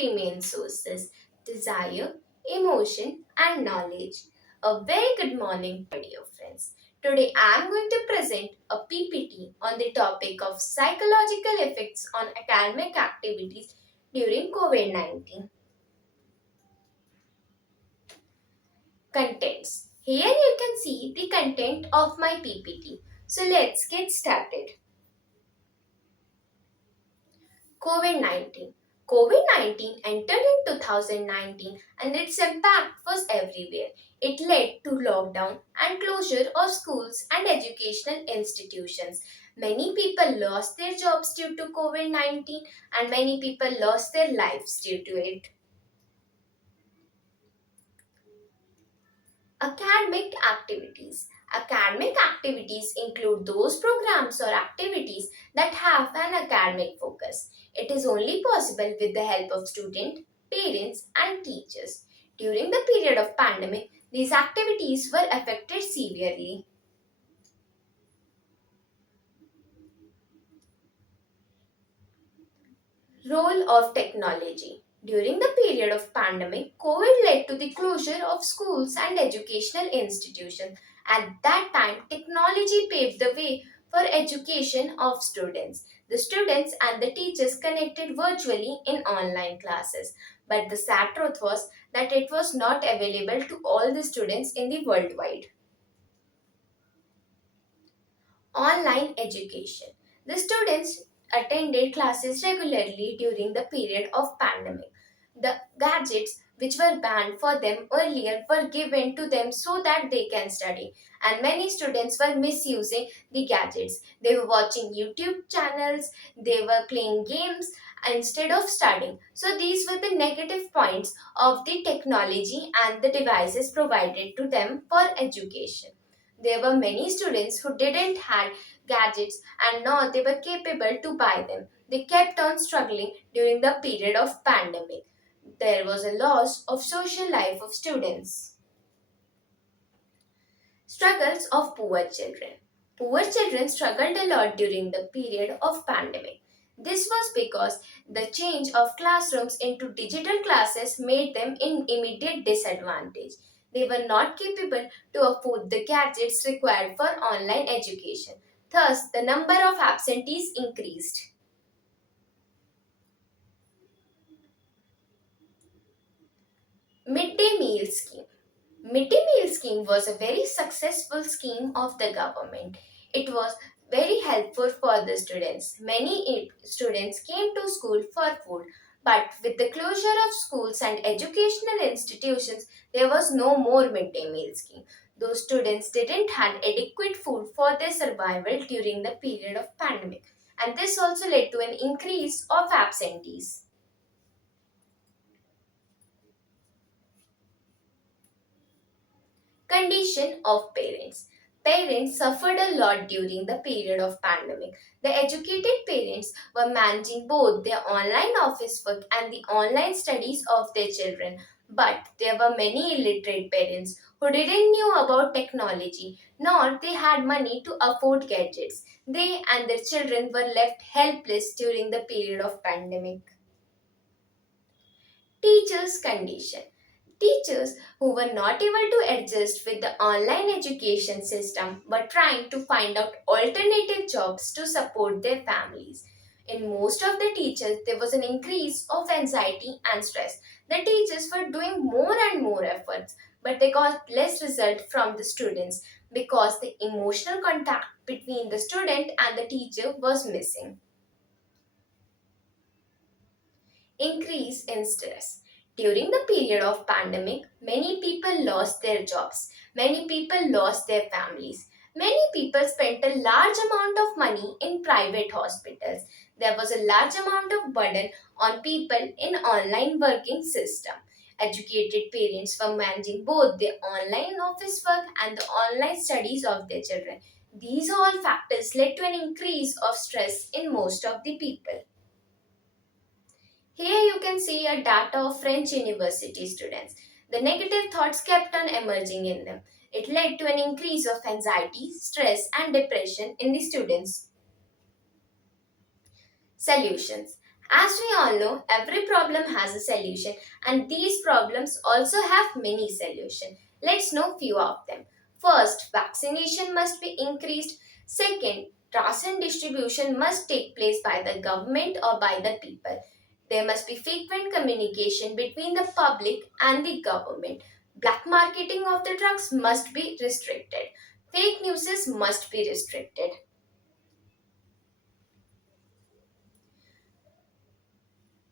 three main sources: desire, emotion, and knowledge. A very good morning, my dear friends. Today I am going to present a PPT on the topic of psychological effects on academic activities during COVID 19. Contents. Here you can see the content of my PPT. So let's get started. COVID 19. COVID 19 entered in 2019 and its impact was everywhere. It led to lockdown and closure of schools and educational institutions. Many people lost their jobs due to COVID 19 and many people lost their lives due to it. Academic activities. Academic activities include those programs or activities that have an academic focus. It is only possible with the help of students, parents, and teachers. During the period of pandemic, these activities were affected severely. Role of technology. During the period of pandemic, COVID led to the closure of schools and educational institutions. At that time, technology paved the way for education of students. The students and the teachers connected virtually in online classes. But the sad truth was that it was not available to all the students in the worldwide. Online education. The students attended classes regularly during the period of pandemic. The gadgets which were banned for them earlier were given to them so that they can study, and many students were misusing the gadgets. They were watching YouTube channels, they were playing games instead of studying. So these were the negative points of the technology and the devices provided to them for education. There were many students who didn't have gadgets and now they were capable to buy them. They kept on struggling during the period of pandemic. There was a loss of social life of students. Struggles of poor children. Poor children struggled a lot during the period of pandemic. This was because the change of classrooms into digital classes made them in immediate disadvantage. They were not capable to afford the gadgets required for online education. Thus, the number of absentees increased. Midday meal scheme. Midday meal scheme was a very successful scheme of the government. It was very helpful for the students. Many students came to school for food, but with the closure of schools and educational institutions, there was no more midday meal scheme. Those students didn't have adequate food for their survival during the period of pandemic, and this also led to an increase of absentees. Condition of parents. Parents suffered a lot during the period of pandemic. The educated parents were managing both their online office work and the online studies of their children. But there were many illiterate parents who didn't knew about technology, nor they had money to afford gadgets. They and their children were left helpless during the period of pandemic. Teachers' condition. Teachers who were not able to adjust with the online education system were trying to find out alternative jobs to support their families. In most of the teachers, there was an increase of anxiety and stress. The teachers were doing more and more efforts, but they got less result from the students because the emotional contact between the student and the teacher was missing. Increase in stress. During the period of pandemic, many people lost their jobs. Many people lost their families. Many people spent a large amount of money in private hospitals. There was a large amount of burden on people in online working system. Educated parents were managing both the online office work and the online studies of their children. These all factors led to an increase of stress in most of the people. Here you can see a data of French university students. The negative thoughts kept on emerging in them. It led to an increase of anxiety, stress, and depression in the students. Solutions. As we all know, every problem has a solution, and these problems also have many solutions. Let's know few of them. First, vaccination must be increased. Second, ration distribution must take place by the government or by the people. There must be frequent communication between the public and the government. Black marketing of the drugs must be restricted. Fake news must be restricted.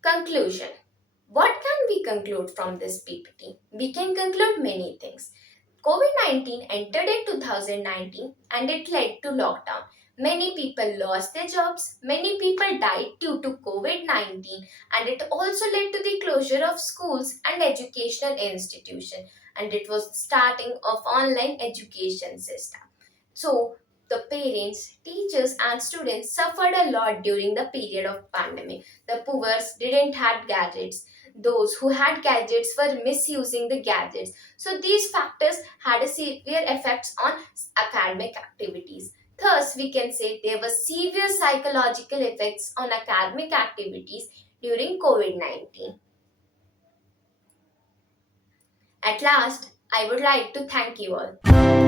Conclusion. What can we conclude from this PPT? We can conclude many things. COVID 19 entered in 2019 and it led to lockdown. Many people lost their jobs, many people died due to COVID 19, and it also led to the closure of schools and educational institutions, and it was the starting of online education system. So, the parents, teachers, and students suffered a lot during the period of pandemic. The poor didn't have gadgets. Those who had gadgets were misusing the gadgets. So these factors had a severe effects on academic activities. Thus, we can say there were severe psychological effects on academic activities during COVID 19. At last, I would like to thank you all.